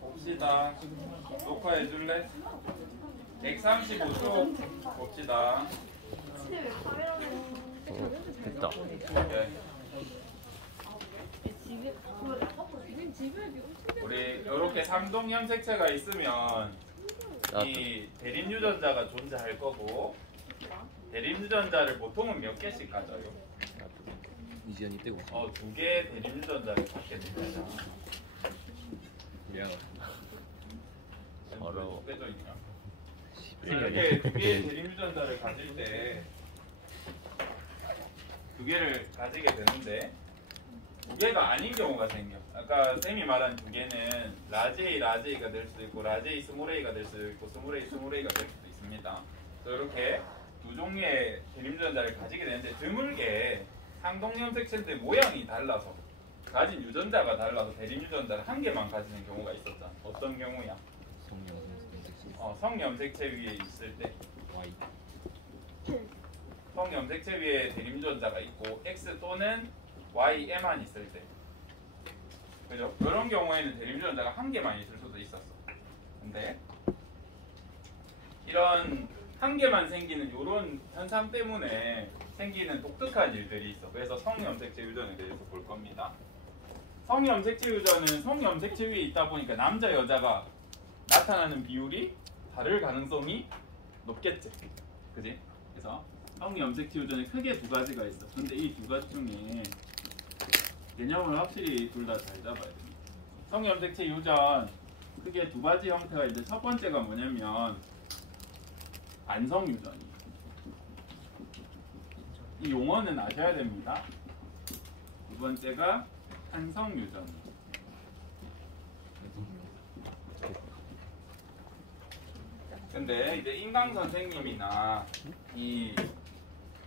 봅시다. 녹화해줄래? 135초 봅시다. 됐다. 오케이. 우리 이렇게 삼동 염색체가 있으면 이 대립유전자가 존재할 거고, 대립유전자를 보통은 몇 개씩 가져요? 이지연이 떼고. 2개의 대립유전자를 갖게 됩니다. 미안. 어려워. 빼져 있냐? 이렇게 2개의 대립유전자를 가질 때 2개를 가지게 되는데 2개가 아닌 경우가 생겨. 아까 쌤이 말한 2개는 라지 A, 라지 A가 될 수도 있고 라지 A, 스몰 A가 될 수도 있고 스몰 A, 스몰 A가 될 수도 있습니다. 그래서 이렇게 두 종류의 대립유전자를 가지게 되는데 드물게 상동염색체인데 모양이 달라서 가진 유전자가 달라서 대립유전자를 1개만 가지는 경우가 있었잖아. 어떤 경우야? 성염색체 위에 있을 때 Y. 성염색체 위에 대립유전자가 있고 X 또는 Y에만 있을 때, 그죠? 그런 경우에는 대립유전자가 1개만 있을 수도 있었어. 근데 이런 1개만 생기는 이런 현상 때문에 생기는 독특한 일들이 있어. 그래서 성염색체 유전에 대해서 볼 겁니다. 성염색체 유전은 성염색체 위에 있다 보니까 남자 여자가 나타나는 비율이 다를 가능성이 높겠지, 그지? 그래서 성염색체 유전에 크게 2가지가 있어. 근데 이 2가지 중에 개념을 확실히 둘 다 잘 잡아야 됩니다. 성염색체 유전 크게 2가지 형태가 있는데 첫 번째가 뭐냐면 반성 유전이에요. 이 용어는 아셔야 됩니다. 두 번째가 한성 유전이에요. 근데 이제 인강 선생님이나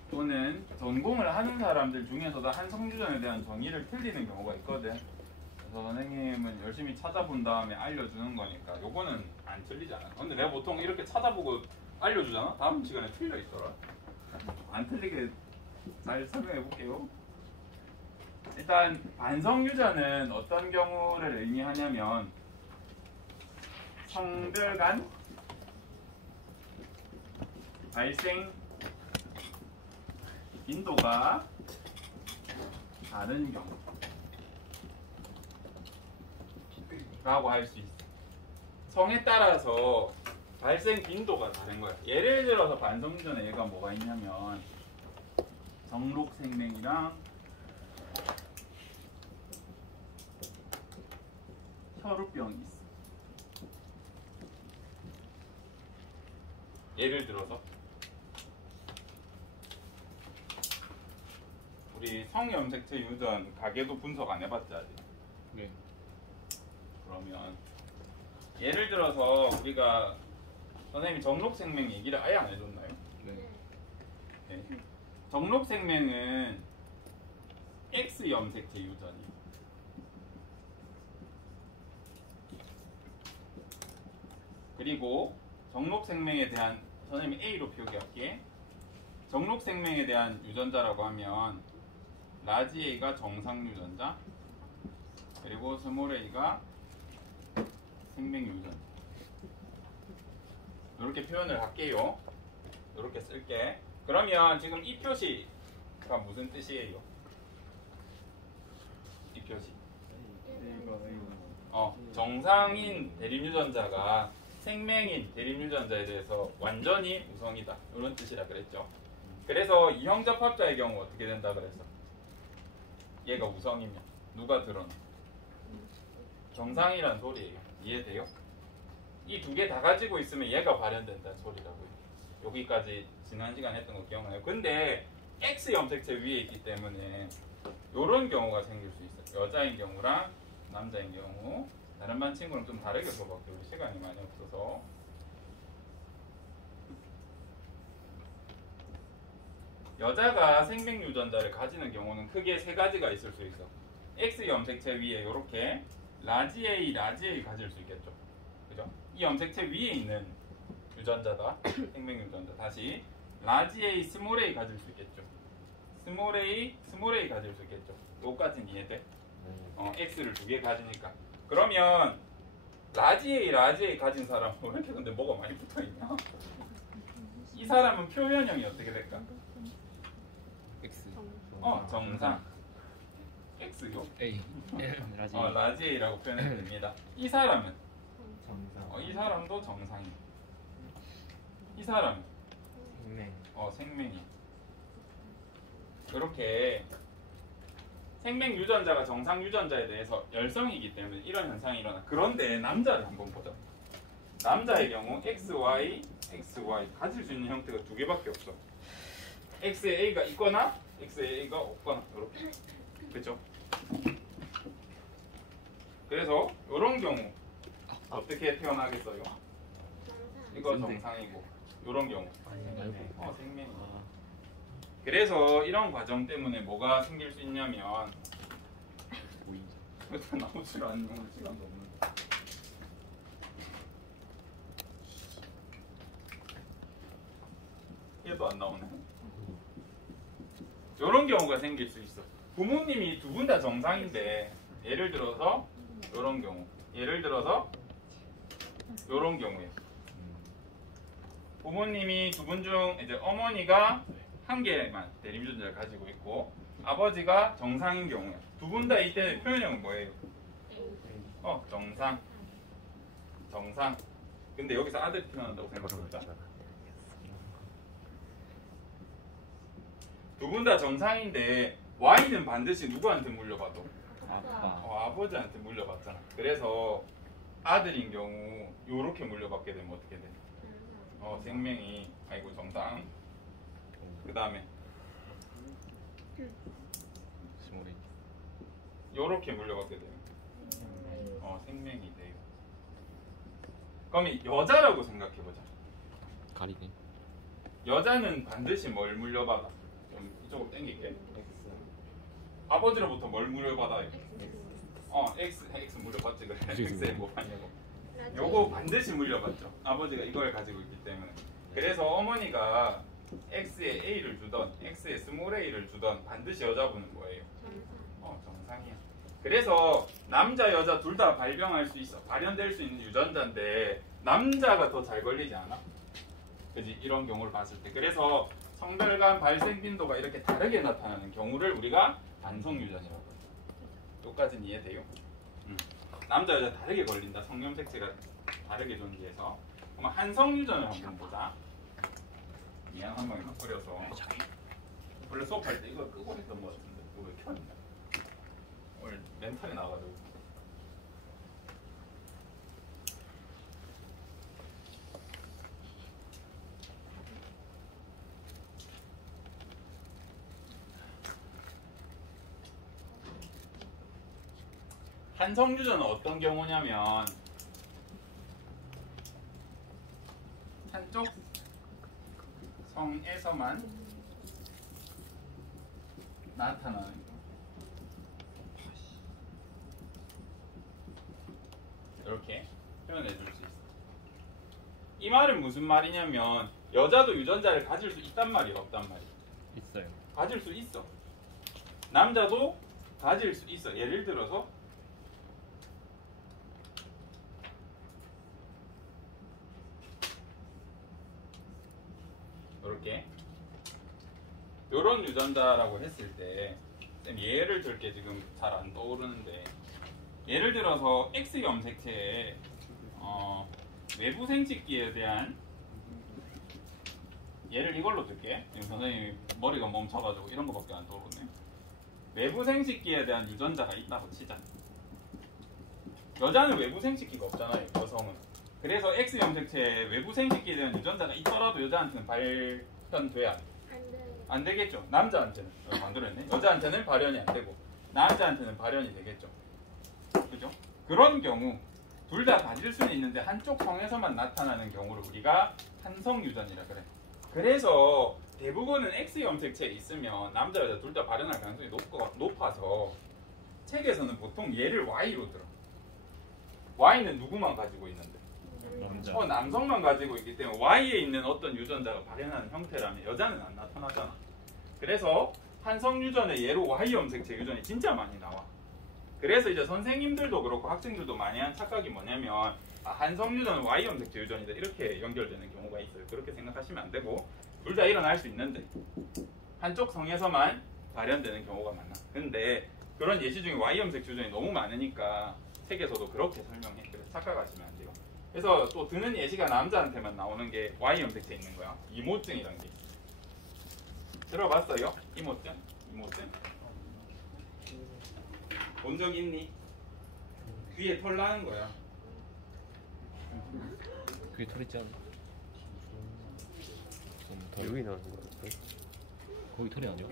또는 전공을 하는 사람들 중에서도 한성 유전에 대한 정의를 틀리는 경우가 있거든. 그래서 선생님은 열심히 찾아본 다음에 알려주는 거니까 요거는 안 틀리잖아. 근데 내가 보통 이렇게 찾아보고 알려주잖아? 다음 시간에 틀려 있더라. 안 틀리게 잘 설명해 볼게요. 일단 반성 유전은 어떤 경우를 의미하냐면 성들 간 발생 빈도가 다른 경우라고 할 수 있어. 성에 따라서 발생 빈도가 다른 거야. 예를 들어서 반성 유전에 얘가 뭐가 있냐면 정록생명이랑 혈우병이 있어. 예를 들어서 우리 성염색체 유전 가계도 분석 안 해봤지 아직? 네. 그러면 예를 들어서 우리가 선생님이 정록생명 얘기를 아예 안 해줬나요? 네. 네. 정록생명은 X염색체 유전이에요. 그리고 정록생명에 대한 선생님이 A로 표기할게. 정록생명에 대한 유전자라고 하면 라지 A가 정상 유전자, 그리고 스몰 A가 생명 유전자. 이렇게 표현을 할게요. 이렇게 쓸게. 그러면 지금 이 표시가 무슨 뜻이에요? 이 표시. 정상인 대립유전자가 생명인 대립유전자에 대해서 완전히 우성이다. 이런 뜻이라 그랬죠. 그래서 이형접합자의 경우 어떻게 된다 그랬어? 얘가 우성이면 누가 드러나? 정상이란 소리예요. 이해돼요? 이 2개 다 가지고 있으면 얘가 발현된다는 소리라고요. 여기까지 지난 시간에 했던 거 기억나요? 근데 X 염색체 위에 있기 때문에 이런 경우가 생길 수 있어요. 여자인 경우랑 남자인 경우. 다른 반 친구랑 좀 다르게 써볼게요. 우리 시간이 많이 없어서. 여자가 생명 유전자를 가지는 경우는 크게 3가지가 있을 수 있어. X 염색체 위에 이렇게 라지 A, 라지 A 가질 수 있겠죠. 그죠? 이 염색체 위에 있는 유전자다. 생명 유전자. 다시 라지 A, 스몰 A 가질 수 있겠죠. 스몰 A, 스몰 A 가질 수 있겠죠. 요까지는 이해돼? 네. X를 2개 가지니까. 그러면 라지 A 가진 사람은 왜 이렇게 근데 뭐가 많이 붙어있냐? 이 사람은 표현형이 어떻게 될까? X. 정상. X요? A. 라지. 라지 A라고 표현해도 됩니다. 이 사람은? 정상. 이 사람도 정상이야. 이 사람은? 생명. 생명이야. 이렇게 생명 유전자가 정상 유전자에 대해서 열성이기 때문에 이런 현상이 일어나. 그런데 남자를 한번 보자. 남자의 경우 XY, XY 가질 수 있는 형태가 2개밖에 없어. X에 A가 있거나 X에 A가 없거나 이렇게. 그렇죠? 그래서 이런 경우 어떻게 태어나겠어요? 이거 정상이고 이런 경우 생명이. 그래서 이런 과정 때문에 뭐가 생길 수 있냐면 왜 나오질 않는 시간도 없는데. 얘도 안 나오네. 이런 경우가 생길 수 있어. 부모님이 2분 다 정상인데 예를 들어서 이런 경우, 예를 들어서 이런 경우에 부모님이 2분 중 이제 어머니가 1개만 대립유전자를 가지고 있고 아버지가 정상인 경우에 2분 다 이때 표현형은 뭐예요? 정상. 정상. 근데 여기서 아들이 태어난다고 생각합니다. 2분 다 정상인데 Y는 반드시 누구한테 물려받아? 아버지한테 물려받잖아. 그래서 아들인 경우 이렇게 물려받게 되면 어떻게 돼? 생명이 정상. 그 다음에 요렇게 물려받게 돼요. 생명이 돼요. 그럼 여자라고 생각해보자. 가리네. 여자는 반드시 뭘 물려받아? 좀 이쪽으로 당길게. 아버지로부터 뭘 물려받아요? X 물려받지 그래. X에 뭐 받냐고. 요거 반드시 물려받죠. 아버지가 이걸 가지고 있기 때문에. 그래서 어머니가 X에 A를 주던 X에 스몰 A를 주던 반드시 여자분은 뭐예요? 정상이야. 그래서 남자 여자 둘 다 발병할 수 있어. 발현될 수 있는 유전자인데 남자가 더 잘 걸리지 않아? 그지? 이런 경우를 봤을 때. 그래서 성별 간 발생 빈도가 이렇게 다르게 나타나는 경우를 우리가 반성 유전이라고 해요. 여기까지는 이해돼요? 남자 여자 다르게 걸린다. 성염색체가 다르게 존재해서. 그럼 한성 유전을 한번 보자. 미안 한 방에 끓여서. 원래 수업할 때 이걸 끄고 했던 것 같은데 이거 왜 켰냐? 오늘 멘탈이 나가지고. 한성 유전은 어떤 경우냐면 한쪽 성에서만 나타나는 경우. 이렇게 표현해 줄 수 있어. 이 말은 무슨 말이냐면 여자도 유전자를 가질 수 있단 말이야, 없단 말이야? 있어요. 가질 수 있어. 남자도 가질 수 있어. 예를 들어서 이렇게 요런 유전자라고 했을 때 예를 들게 지금 잘 안 떠오르는데 예를 들어서 X 염색체에 외부 생식기에 대한 예를 이걸로 들게. 선생님이 머리가 멈춰가지고 이런 거밖에 안 떠오르네. 외부 생식기에 대한 유전자가 있다고 치자. 여자는 외부 생식기가 없잖아요, 여성은. 그래서 X 염색체에 외부 생식기에 대한 유전자가 있더라도 여자한테는 발현돼야 돼. 안 되겠죠. 남자한테는 만들어냈네. 여자한테는 발현이 안 되고 남자한테는 발현이 되겠죠. 그죠? 그런 경우 둘 다 가질 수는 있는데 한쪽 성에서만 나타나는 경우를 우리가 한성 유전이라 그래. 그래서 대부분은 X 염색체에 있으면 남자 여자 둘 다 발현할 가능성이 높아서 책에서는 보통 얘를 Y로 들어. Y는 누구만 가지고 있는데? 남자. 남성만 가지고 있기 때문에 Y에 있는 어떤 유전자가 발현하는 형태라면 여자는 안 나타나잖아. 그래서 한성 유전의 예로 Y 염색체 유전이 진짜 많이 나와. 그래서 이제 선생님들도 그렇고 학생들도 많이 한 착각이 뭐냐면 한성 유전은 Y 염색체 유전이다 이렇게 연결되는 경우가 있어요. 그렇게 생각하시면 안 되고 둘 다 일어날 수 있는데 한쪽 성에서만 발현되는 경우가 많아. 근데 그런 예시 중에 Y 염색체 유전이 너무 많으니까 책에서도 그렇게 설명해. 그래서 착각하시면 안 돼요. 그래서 또 드는 예시가 남자한테만 나오는 게 Y 염색체 있는 거야. 이모증이라는 게 있어. 들어봤어요? 이모증? 이모증? 본 적 있니? 귀에 털 나는 거야. 그게 털 있지 않아? 털. 여기 나오는 거 같아. 거기 털이 아니야?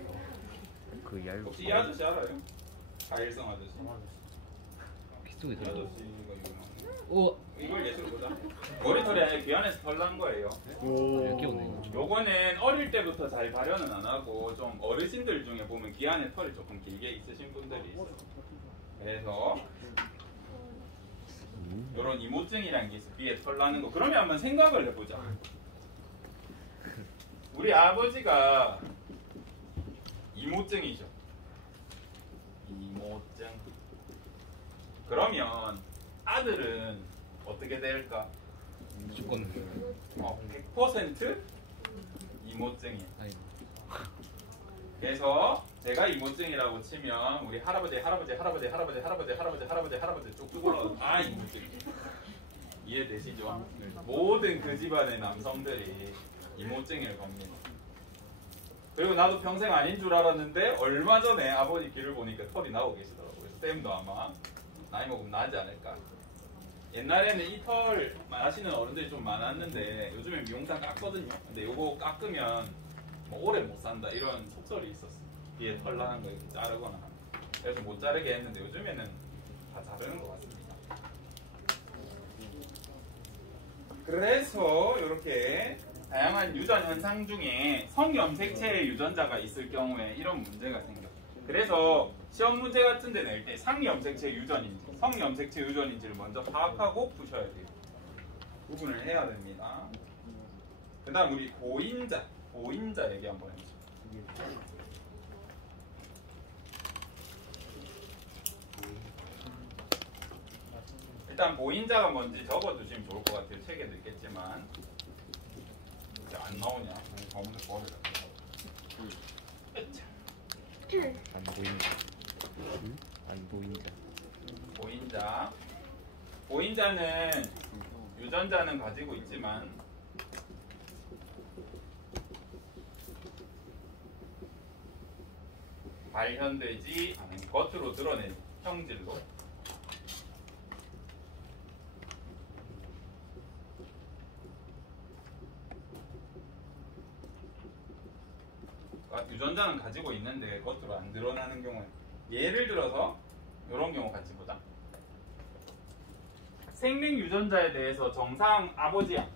그 얇은 혹시 이 아저씨 알아요? 가일성 아저씨. 피 속에 이 들어. 아저씨 이거 유명한. 오. 이걸 예시로 보자. 머리털이 아니라 귀 안에서 털 난 거예요. 끼웠네. 요거는 어릴 때부터 잘 발현은 안 하고 좀 어르신들 중에 보면 귀 안에 털이 조금 길게 있으신 분들이 있어요. 그래서 요런 이모증이라는 게 있어. 귀에 털 나는 거. 그러면 한번 생각을 해보자. 우리 아버지가 이모증이죠. 이모증. 그러면 아들은 어떻게 될까? 무조건. 100% 이모증이에요. 아니. 그래서 제가 이모증이라고 치면 우리 할아버지 쭉쭉 올라가 이모증. 이해되시죠? 모든 그 집안의 남성들이 이모증일 겁니다. 그리고 나도 평생 아닌 줄 알았는데 얼마 전에 아버지 귀를 보니까 털이 나오고 계시더라고요. 그래서 쌤도 아마 나이 먹으면 나지 않을까. 옛날에는 이 털 하시는 어른들이 좀 많았는데 요즘에 미용사 깎거든요. 근데 요거 깎으면 뭐 오래 못 산다 이런 속설이 있었어. 귀에 털 나는 거 이렇게 자르거나 하면. 그래서 못 자르게 했는데 요즘에는 다 자르는 것 같습니다. 그래서 이렇게 다양한 유전 현상 중에 성염색체의 유전자가 있을 경우에 이런 문제가 생겨. 그래서 시험 문제 같은 데 낼 때 상염색체 유전인지 성염색체 유전인지를 먼저 파악하고 푸셔야 돼요. 구분을 해야 됩니다. 그 다음 우리 보인자 얘기 한번 해보죠. 일단 보인자가 뭔지 적어두시면 좋을 것 같아요. 책에도 있겠지만 안 나오냐? 검은색 버리라. 안 보인다. 안 보인다. 보인자는 유전자는 가지고 있지만 발현되지 않은 겉으로 드러낸 형질로 유전자는 가지고 있는데 겉으로 안 드러나는 경우에 예를 들어서 이런 경우 같이 보자. 생명 유전자에 대해서 정상 아버지야.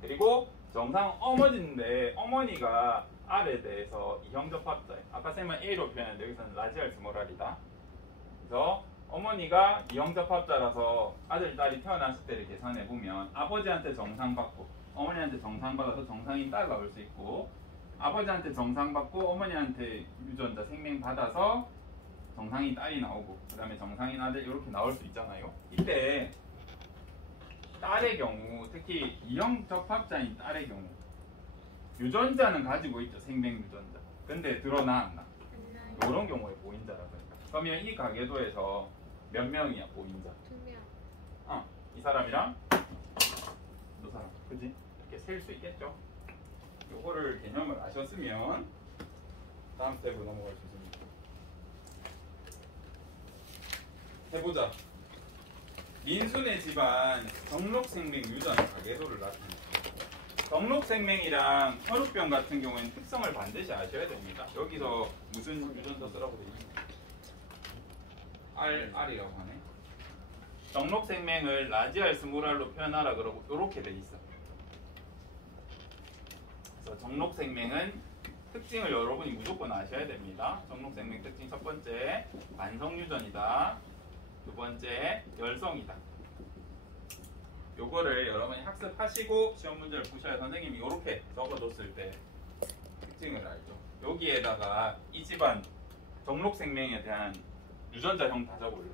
그리고 정상 어머니인데 어머니가 R에 대해서 이형접합자예요. 아까 쌤은 A로 표현했는데 여기서는 라지알 스몰R이다. 그래서 어머니가 이형접합자라서 아들, 딸이 태어났을 때를 계산해보면 아버지한테 정상받고 어머니한테 정상받아서 정상인 딸 나올 수 있고 아버지한테 정상받고 어머니한테 유전자 생명 받아서 정상인 딸이 나오고 그 다음에 정상인 아들 이렇게 나올 수 있잖아요. 이때 딸의 경우 특히 이형접합자인 딸의 경우 유전자는 가지고 있죠. 생명 유전자. 근데 드러나 안 나. 이런 경우에 보인자라고 합니다. 그러면 이 가계도에서 몇 명이야 보인자? 2명. 이 사람이랑 이 사람. 그지? 이렇게 셀 수 있겠죠? 요거를 개념을 아셨으면 다음 스텝으로 넘어갈 수 있습니다. 해보자. 민순의 집안 정록생명 유전의 가계도를 나타냅니다. 정록생명이랑 혈우병 같은 경우에는 특성을 반드시 아셔야 됩니다. 여기서 무슨 유전자 쓰라고 되어 있나요? R이라고 하네. 정록생명을 라지알 스몰R로 표현하라 그러고 이렇게 돼 있어. 그래서 정록생명은 특징을 여러분이 무조건 아셔야 됩니다. 정록생명 특징 첫 번째 반성유전이다. 두 번째 열성이다. 요거를 여러분이 학습하시고 시험 문제를 푸셔야 선생님이 이렇게 적어줬을 때 특징을 알죠. 여기에다가 이 집안 정록생명에 대한 유전자형 다 적어올려.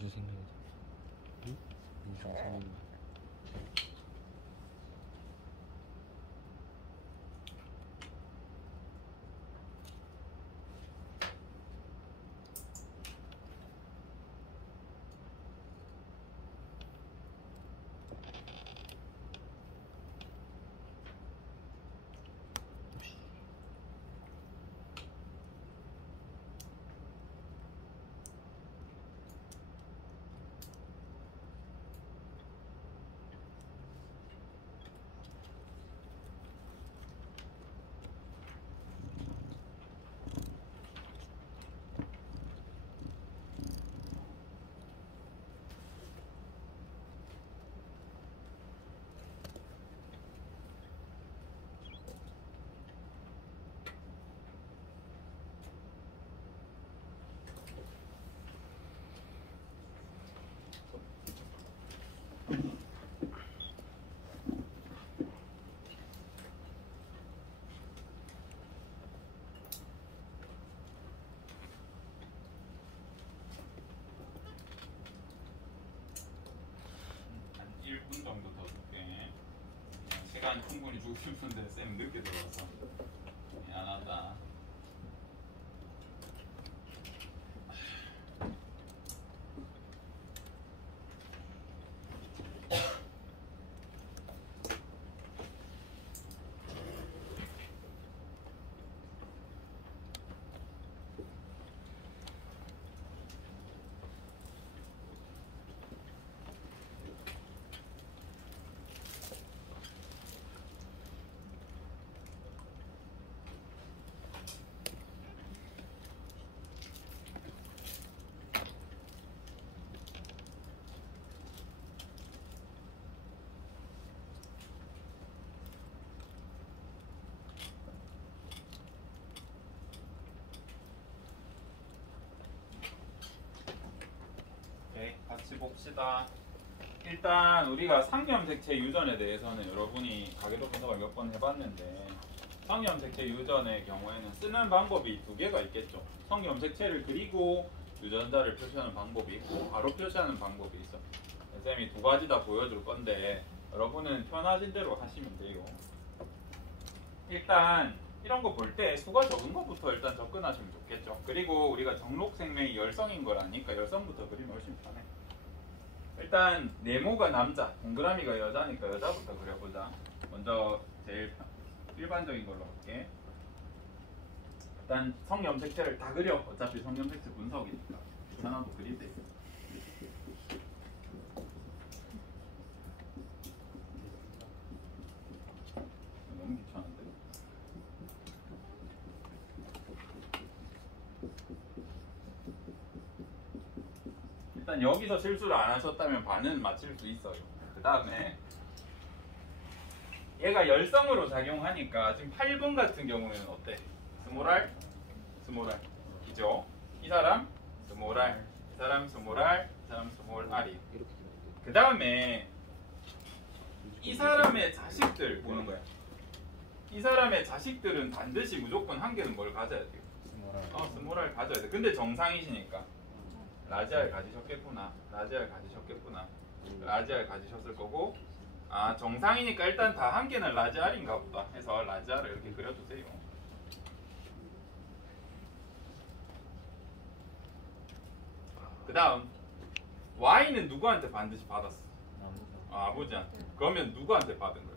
무슨 생각이지? 응? 무슨 생각이? 한 1분 정도 더 줄게. 그냥 시간 충분히 주고 싶은데 쌤 늦게 들어와서 미안하다. 오케이, 같이 봅시다. 일단 우리가 상염색체 유전에 대해서는 여러분이 가계도 분석을 몇 번 해봤는데 성염색체 유전의 경우에는 쓰는 방법이 두 개가 있겠죠. 성염색체를 그리고 유전자를 표시하는 방법이 있고 바로 표시하는 방법이 있어. 쌤이 두 가지 다 보여줄 건데 여러분은 편하신 대로 하시면 돼요. 일단 이런 거 볼 때 수가 적은 것부터 일단 접근하시면 좋겠죠. 그리고 우리가 정록 생명이 열성인 걸 아니까 열성부터 그리면 훨씬 편해. 일단 네모가 남자, 동그라미가 여자니까 여자부터 그려보자. 먼저 제일 일반적인 걸로 할게. 일단 성염색체를 다 그려. 어차피 성염색체 분석이니까 귀찮아도 그리대. 너무 귀찮은데. 일단 여기서 실수를 안 하셨다면 반은 맞힐 수 있어요. 그 다음에 얘가 열성으로 작용하니까 지금 8번 같은 경우에는 어때? 스몰 r, 스몰 r 이죠? 이 사람 스몰 r, 이 사람 스몰 r, 이 사람 스몰 r이. 그 다음에 이 사람의 자식들 보는 거야. 이 사람의 자식들은 반드시 무조건 한 개는 뭘 가져야 돼요? 스몰 r 가져야 돼. 근데 정상이시니까 라지 r 가지셨겠구나. 라지 r 가지셨겠구나. 라지 r 가지셨을 거고, 아 정상이니까 일단 다 한 개는 라지 r인가 보다 해서 라지 r을 이렇게 그려주세요. 그 다음 y는 누구한테 반드시 받았어? 아버지한테. 그러면 누구한테 받은 거야?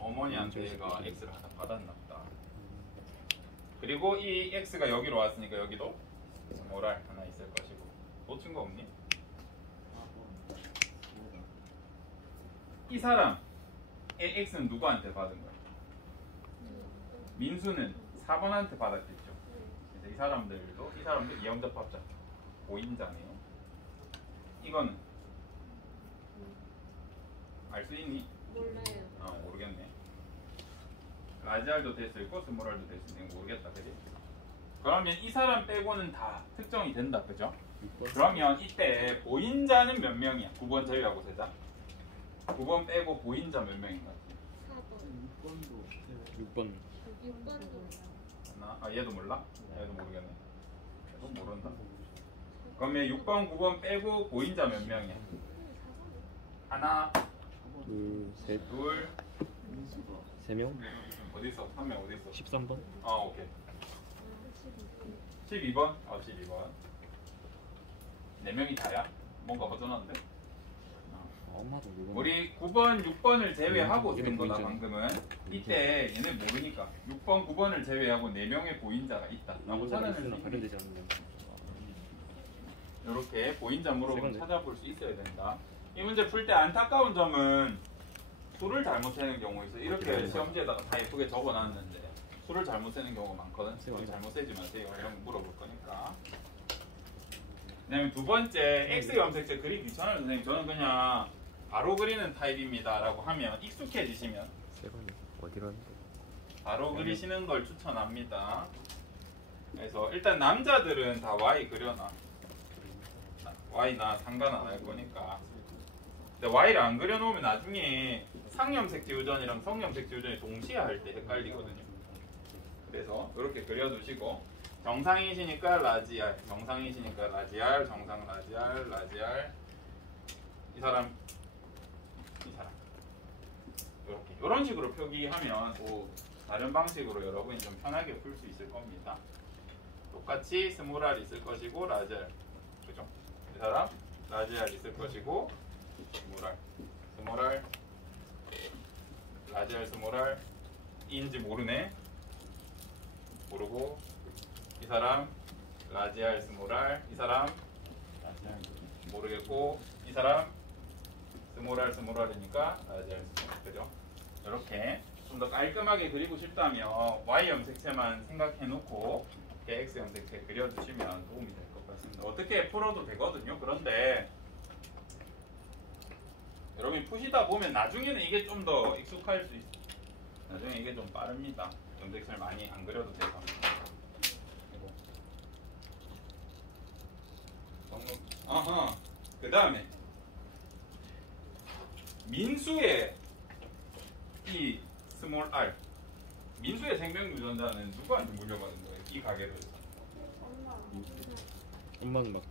어머니한테 얘가 x를 하나 받았나 보다. 그리고 이 x가 여기로 왔으니까 여기도 스몰 r 하나 있을 것이고. 놓친 거 없니? 이 사람의 x는 누구한테 받은 거야? 민수는 4번한테 받았겠죠. 그래서 이 사람들 이영접합자 보인자네요. 이거는 알 수 있니? 몰라요. 모르겠네. 라지 r도 될 수 있고 스몰 r도 될 수 있는 거 모르겠다. 그지? 그러면 이 사람 빼고는 다 특정이 된다. 그죠? 그러면 이때 보인자는 몇 명이야? 9번 제외하고 세자. 9번 빼고 보인자 몇 명인 것 같아? 4번. 6번. 6번도. 얘도 몰라? 얘도 모르겠네. 얘도 모른다. 그러면 6번, 9번 빼고 보인자 몇 명이야? 하나, 둘, 셋, 둘, 세 명. 어디 있어? 한 명 어디 있어? 13번. 오케이. 12번? 12번. 4명이 다야? 뭔가 허전한데? 엄마도 이거. 우리 9번, 6번을 제외하고 이게 된 거다 보이잖아. 방금은. 이때 얘네 모르니까 6번, 9번을 제외하고 4명의 보인자가 있다 라고 찾아낼 수 있는 발현되지 않는. 이렇게 보인자 물어보면 세건데. 찾아볼 수 있어야 된다. 이 문제 풀 때 안타까운 점은 수를 잘못 세는 경우 있어. 이렇게 시험지에다가 다 예쁘게 적어놨는데 수를 잘못 세는 경우가 많거든. 세건데. 잘못 세지 마세요. 이런 거 물어볼 거니까. 그다음에 두 번째 X 염색체 그리기 귀찮아요 선생님. 저는 그냥 바로 그리는 타입입니다 라고 하면 익숙해지시면 세번이 어디로 하는데? 바로 그리시는 걸 추천합니다. 그래서 일단 남자들은 다 Y 그려놔. Y 나 상관 안 할 거니까. 근데 Y를 안 그려놓으면 나중에 상염색체 유전이랑 성염색체 유전이 동시에 할 때 헷갈리거든요. 그래서 이렇게 그려두시고 정상이시니까 라지알, 정상이시니까 라지알, 정상 라지알, 라지알. 이 사람 이렇게 이런 식으로 표기하면 또 다른 방식으로 여러분이 좀 편하게 풀 수 있을 겁니다. 똑같이 스몰 R 있을 것이고 라지알, 그죠? 이 사람 라지알 있을 것이고 스몰 R, 스몰 R, 라지알 스몰 R 인지 모르네. 모르고 이 사람 라지알 스몰 R, 이 사람 라지알 모르겠고 이 사람 스몰 R 스몰 R이니까 라지알 스몰, 그죠? 이렇게 좀 더 깔끔하게 그리고 싶다면 Y 염색체만 생각해놓고 X 염색체 그려주시면 도움이 될 것 같습니다. 어떻게 풀어도 되거든요. 그런데 여러분이 푸시다 보면 나중에는 이게 좀 더 익숙할 수 있어요. 나중에 이게 좀 빠릅니다. 염색체를 많이 안 그려도 돼서. 그 다음에 민수의 이 스몰 r, 민수의 생명 유전자는 누구한테 물려받은 거예요? 이 가게로 해서. 엄마는 막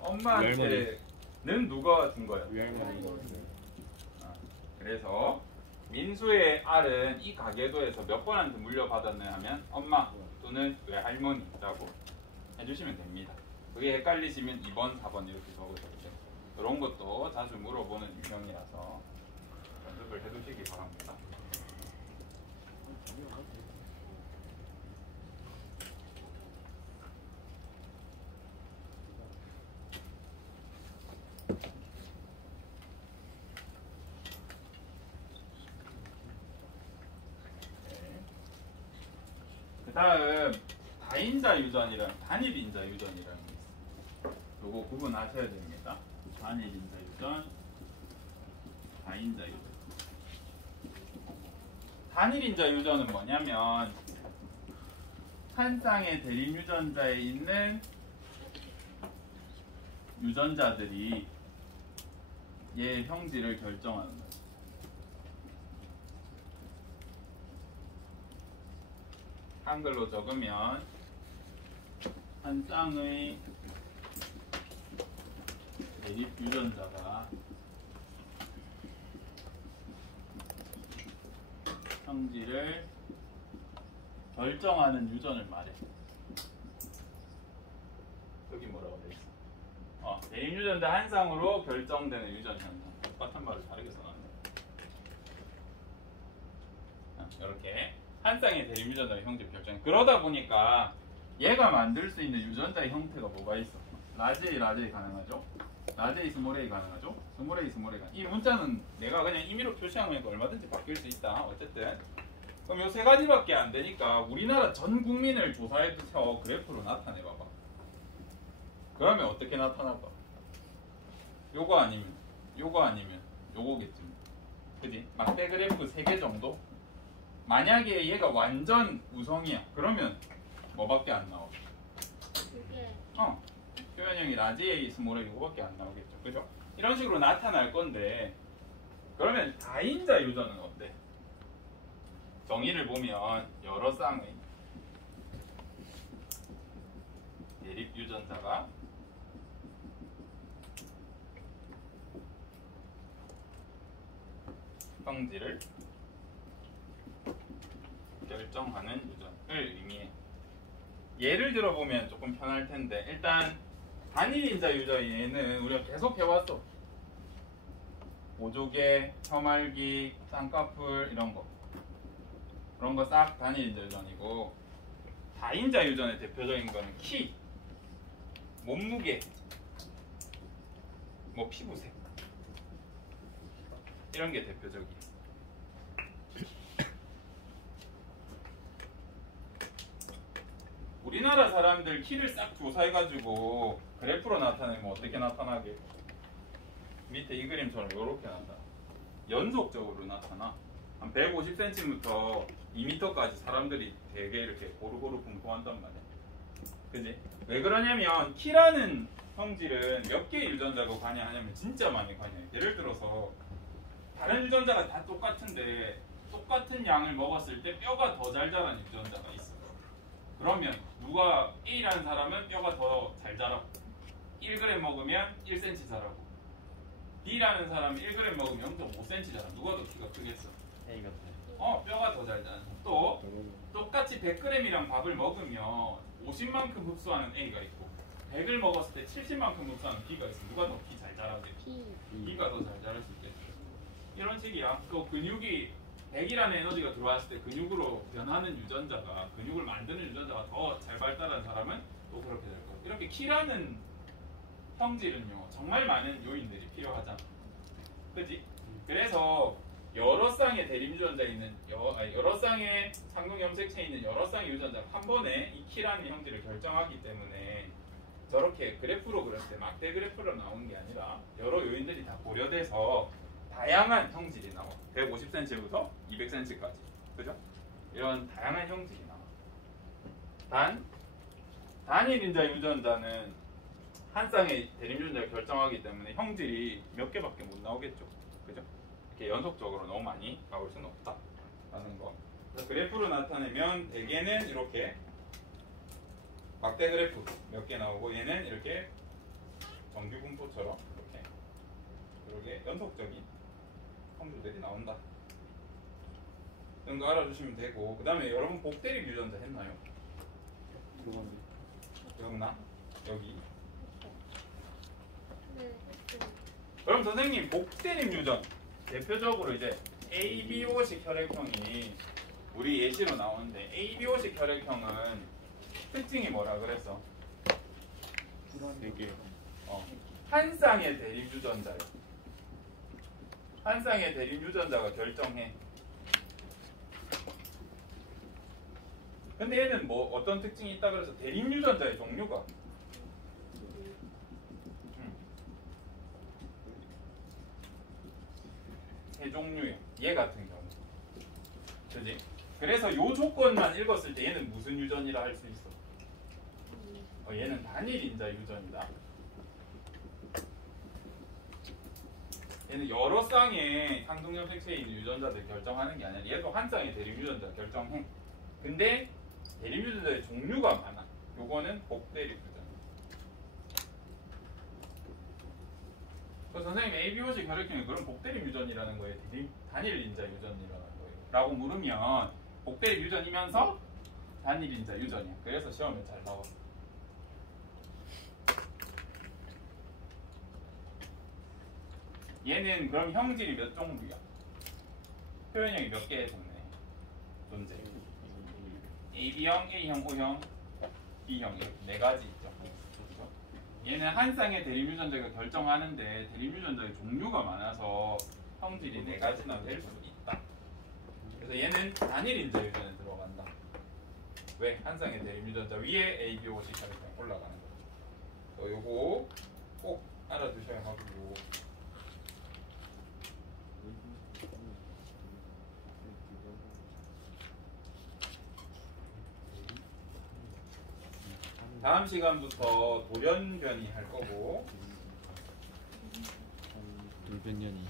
엄마한테는 누가 준 거예요? 위할머니. 그래서 민수의 R은 이 가계도에서 몇 번한테 물려받았냐 하면 엄마 또는 외할머니라고 해주시면 됩니다. 그게 헷갈리시면 2번, 4번 이렇게 적으셔도 돼요. 이런 것도 자주 물어보는 유형이라서 연습을 해두시기 바랍니다. 그 다음 다인자 유전이랑 단일인자 유전이라는 게 있어요. 요거 구분하셔야 됩니다. 단일인자 유전, 다인자 유전. 단일인자 유전은 뭐냐면 한 쌍의 대립 유전자에 있는 유전자들이 얘의 형질을 결정하는 거예요. 한글로 적으면 한 쌍의 대립 유전자가 형질을 결정하는 유전을 말해. 여기 뭐라고 돼 있어? 대립 유전자 한 쌍으로 결정되는 유전 현상. 똑같은 말을 다르게 써놨네. 이렇게 한 쌍의 대립 유전자의 형질 결정. 그러다 보니까 얘가 만들 수 있는 유전자의 형태가 뭐가 있어? 라지 A 가능하죠? 라지 A 스몰 A 가능하죠? 스몰 A 스몰 A 가능. 이 문자는 내가 그냥 임의로 표시한 거니까 얼마든지 바뀔 수 있다. 어쨌든 그럼 요 세 가지밖에 안 되니까 우리나라 전 국민을 조사해 주세요. 그래프로 나타내 봐봐. 그러면 어떻게 나타날까? 요거 아니면 요거겠지. 그지? 막대 그래프 3개 정도? 만약에 얘가 완전 우성이야. 그러면 뭐밖에 안 나와? 표현형이 라지 A 스몰 A 이거밖에 안 나오겠죠. 그죠? 이런 식으로 나타날 건데 그러면 다인자 유전은 어때? 정의를 보면 여러 쌍의 성질을 결정하는 유전을 의미해. 예를 들어보면 조금 편할 텐데 일단 단일인자 유전에는 우리가 계속 해왔어. 오조개, 혐알기, 쌍꺼풀 이런 거. 그런 거 싹 단일인자 유전이고 다인자 유전의 대표적인 거는 키, 몸무게, 뭐 피부색 이런 게 대표적이에요. 우리나라 사람들 키를 싹 조사해가지고 그래프로 나타내면 어떻게 나타나게? 밑에 이 그림처럼 이렇게 나타나. 연속적으로 나타나. 한 150cm부터 2m까지 사람들이 되게 이렇게 고루고루 분포한단 말이야. 그지? 왜 그러냐면 키라는 성질은 몇 개의 유전자가 관여하냐면 진짜 많이 관여해. 예를 들어서 다른 유전자가 다 똑같은데 똑같은 양을 먹었을 때 뼈가 더 잘 자라는 유전자가 있어. 그러면 누가 A라는 사람은 뼈가 더 잘 자라고 1g 먹으면 1cm 자라고 B라는 사람은 1g 먹으면 0.5cm 자라. 누가 더 키가 크겠어? A가 돼. 뼈가 더 잘 자라. 또 똑같이 100g이랑 밥을 먹으면 50만큼 흡수하는 A가 있고 100을 먹었을 때 70만큼 흡수하는 B가 있어. 누가 더 키 잘 자라게? B가 더 잘 자랄 수 있겠지. 이런 식이야. 또 근육이 100이라는 에너지가 들어왔을 때 근육으로 변하는 유전자가 근육을 만드는 유전자가 더 잘 발달한 사람은 또 그렇게 될 거야. 이렇게 키라는 성질은요 정말 많은 요인들이 필요하잖아. 그지? 그래서 여러 쌍의 대립 유전자 있는 여러 쌍의 상동 염색체에 있는 여러 쌍의 유전자가 한 번에 이 키라는 형질을 결정하기 때문에 저렇게 그래프로 그릴 때 막대 그래프로 나오는 게 아니라 여러 요인들이 다 고려돼서 다양한 형질이 나와. 150cm부터 200cm까지. 그죠? 이런 다양한 형질이 나와. 단일인자 유전자는 한 쌍의 대립 유전자를 결정하기 때문에 형질이 몇 개밖에 못 나오겠죠. 그죠? 이렇게 연속적으로 너무 많이 나올 수는 없다라는 거. 그래서 그래프로 나타내면 대개는 이렇게 막대 그래프 몇 개 나오고 얘는 이렇게 정규 분포처럼 이렇게 연속적인 형질들이 나온다. 이런 거 알아주시면 되고 그 다음에 여러분 복대립 유전자 했나요? 기억나? 여기. 그럼 선생님 복대립 유전 대표적으로 이제 ABO식 혈액형이 우리 예시로 나오는데 ABO식 혈액형은 특징이 뭐라 그랬어? 되게 한 쌍의 대립 유전자요. 한 쌍의 대립 유전자가 결정해. 근데 얘는 뭐 어떤 특징이 있다 그래서 대립 유전자의 종류가 세 종류야. 얘 같은 경우. 그지? 그래서 요 조건만 읽었을 때 얘는 무슨 유전이라 할 수 있어? 얘는 단일인자 유전이다. 얘는 여러 쌍의 상동염색체에 있는 유전자들 결정하는 게 아니라 얘도 한 쌍의 대립 유전자 결정해. 근데 대립 유전자의 종류가 많아. 요거는 복대립 유전. 선생님 ABO식 혈액형이 그럼 복대립 유전이라는 거예요? 단일인자 유전이라는 거예요? 라고 물으면 복대립 유전이면서 단일인자 유전이야. 그래서 시험에 잘 나와. 얘는 그럼 형질이 몇 종류야? 표현형이 몇 개 존재? AB형, A형, O형, B형 이렇게 네 가지 있죠. 그렇죠? 얘는 한 쌍의 대립 유전자가 결정하는데 대립 유전자의 종류가 많아서 형질이 네 가지나 될 수 있다. 그래서 얘는 단일인자 유전에 들어간다. 왜? 한 쌍의 대립 유전자 위에 ABO식 혈액형 올라가는 거죠. 요거 꼭 알아두셔야 하고. 다음 시간부터 돌연변이 할 거고 돌변년이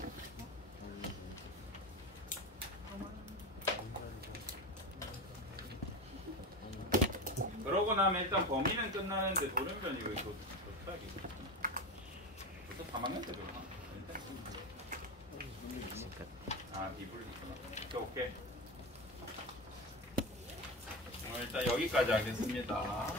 그러고 나면 일단 범위는 끝나는데 돌연변이 왜 도착이 벌써 3학년 때 들어가? 아, 비불 오케이. 일단 여기까지 하겠습니다.